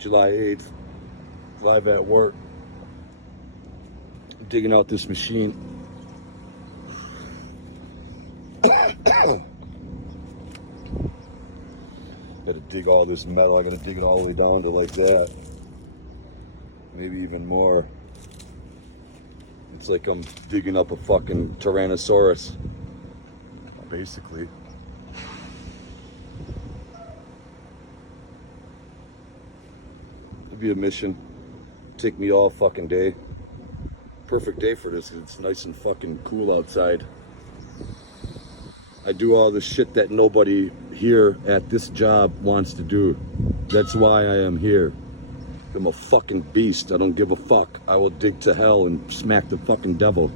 July 8th, live at work, digging out this machine. Gotta dig all this metal. I gotta dig it all the way down to like that. Maybe even more. It's like I'm digging up a fucking Tyrannosaurus, basically. It'd be a mission. Take me all fucking day. Perfect day for this. It's nice and fucking cool outside. I do all the shit that nobody here at this job wants to do. That's why I am here. I'm a fucking beast. I don't give a fuck. I will dig to hell and smack the fucking devil.